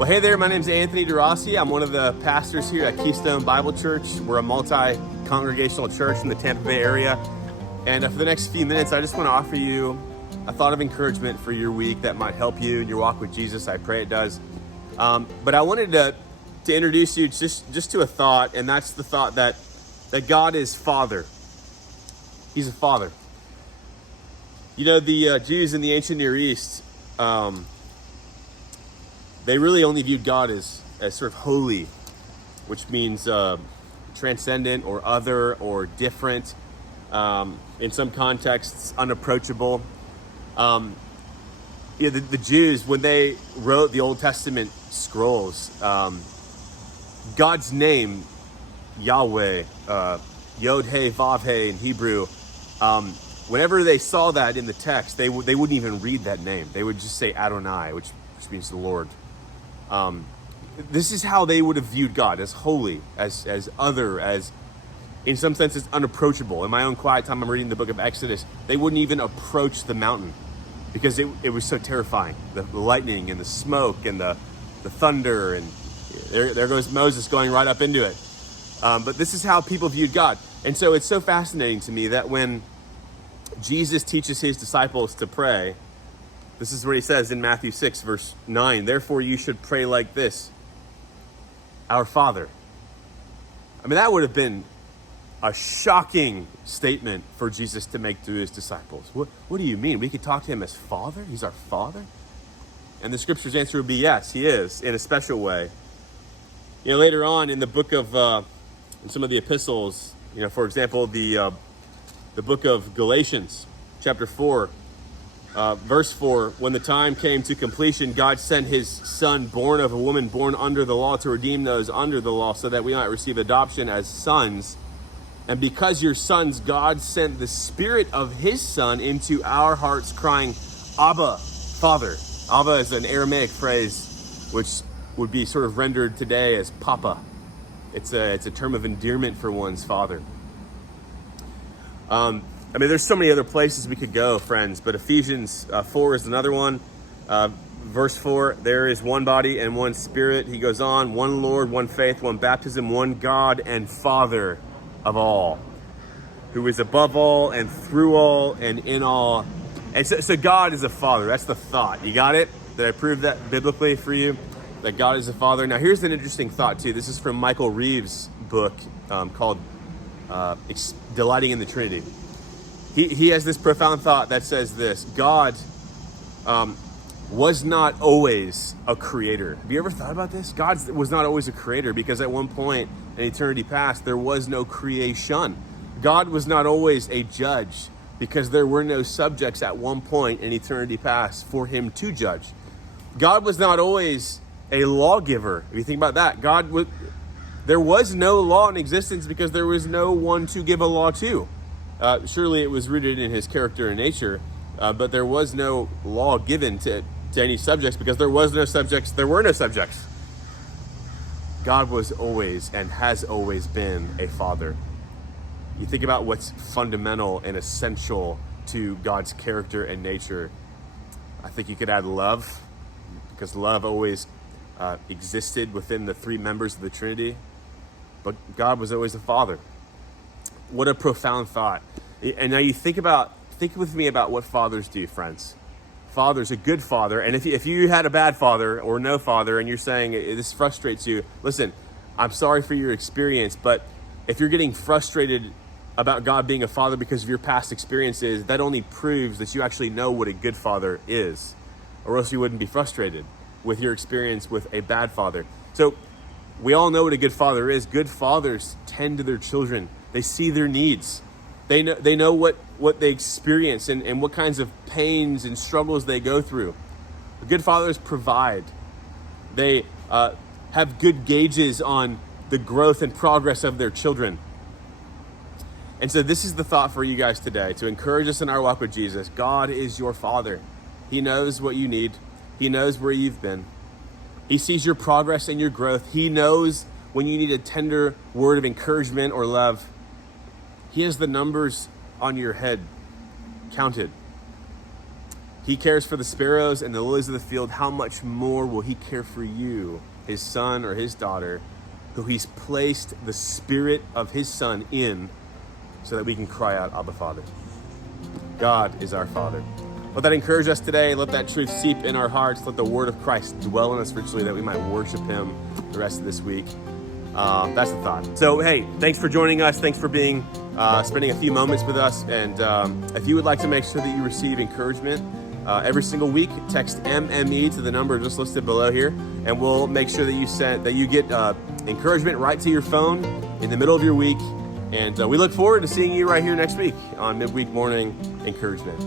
Well, hey there, my name is Anthony DeRossi. I'm one of the pastors here at Keystone Bible Church. We're a multi-congregational church in the Tampa Bay area. And for the next few minutes, I just want to offer you a thought of encouragement for your week that might help you in your walk with Jesus. I pray it does. But I wanted to introduce you just to a thought, and that's the thought that God is Father. He's a Father. You know, the Jews in the ancient Near East, they really only viewed God as sort of holy, which means transcendent or other or different. In some contexts, unapproachable. The Jews, when they wrote the Old Testament scrolls, God's name, Yahweh, Yod-He, Vav-He in Hebrew, whenever they saw that in the text, they wouldn't even read that name. They would just say Adonai, which means the Lord. This is how they would have viewed God, as holy, as other, as in some senses unapproachable. In my own quiet time, I'm reading the book of Exodus. They wouldn't even approach the mountain because it was so terrifying. The lightning and the smoke and the thunder, and there goes Moses going right up into it. But this is how people viewed God. And so it's so fascinating to me that when Jesus teaches his disciples to pray, this is what he says in Matthew 6, verse 9. Therefore, you should pray like this: Our Father. I mean, that would have been a shocking statement for Jesus to make to his disciples. What do you mean? We could talk to him as Father? He's our Father? And the scripture's answer would be yes, he is, in a special way. You know, later on in the book of, in some of the epistles, you know, for example, the book of Galatians, chapter 4, verse 4, when the time came to completion, God sent his son, born of a woman, born under the law, to redeem those under the law, so that we might receive adoption as sons. And because you're sons, God sent the Spirit of his Son into our hearts, crying, Abba, Father. Abba is an Aramaic phrase which would be sort of rendered today as Papa. It's a term of endearment for one's father. I mean, there's so many other places we could go, friends, but Ephesians 4 is another one. Verse 4, there is one body and one Spirit. He goes on, one Lord, one faith, one baptism, one God and Father of all, who is above all and through all and in all. And so God is a Father. That's the thought. You got it? Did I prove that biblically for you? That God is a Father? Now, here's an interesting thought, too. This is from Michael Reeves' book called Delighting in the Trinity. He has this profound thought that says this: God was not always a creator. Have you ever thought about this? God was not always a creator, because at one point in eternity past, there was no creation. God was not always a judge, because there were no subjects at one point in eternity past for him to judge. God was not always a lawgiver. If you think about that, there was no law in existence because there was no one to give a law to. Surely it was rooted in his character and nature, but there was no law given to any subjects because there was no subjects, there were no subjects. God was always and has always been a Father. You think about what's fundamental and essential to God's character and nature. I think you could add love, because love always existed within the three members of the Trinity, but God was always a Father. What a profound thought. And now you think with me about what fathers do, friends. Father's a good father, and if you had a bad father or no father and you're saying this frustrates you, listen, I'm sorry for your experience, but if you're getting frustrated about God being a father because of your past experiences, that only proves that you actually know what a good father is, or else you wouldn't be frustrated with your experience with a bad father. So we all know what a good father is. Good fathers tend to their children. They see their needs. They know what they experience and what kinds of pains and struggles they go through. Good fathers provide. They have good gauges on the growth and progress of their children. And so this is the thought for you guys today, to encourage us in our walk with Jesus. God is your Father. He knows what you need. He knows where you've been. He sees your progress and your growth. He knows when you need a tender word of encouragement or love. He has the numbers on your head counted. He cares for the sparrows and the lilies of the field. How much more will he care for you, his son or his daughter, who he's placed the spirit of his son in so that we can cry out, Abba, Father. God is our Father. Let that encourage us today. Let that truth seep in our hearts. Let the word of Christ dwell in us richly that we might worship him the rest of this week. That's the thought. So, hey, thanks for joining us. Thanks for being spending a few moments with us. And if you would like to make sure that you receive encouragement every single week, text MME to the number just listed below here, and we'll make sure that you get encouragement right to your phone in the middle of your week. And we look forward to seeing you right here next week on Midweek Morning Encouragement.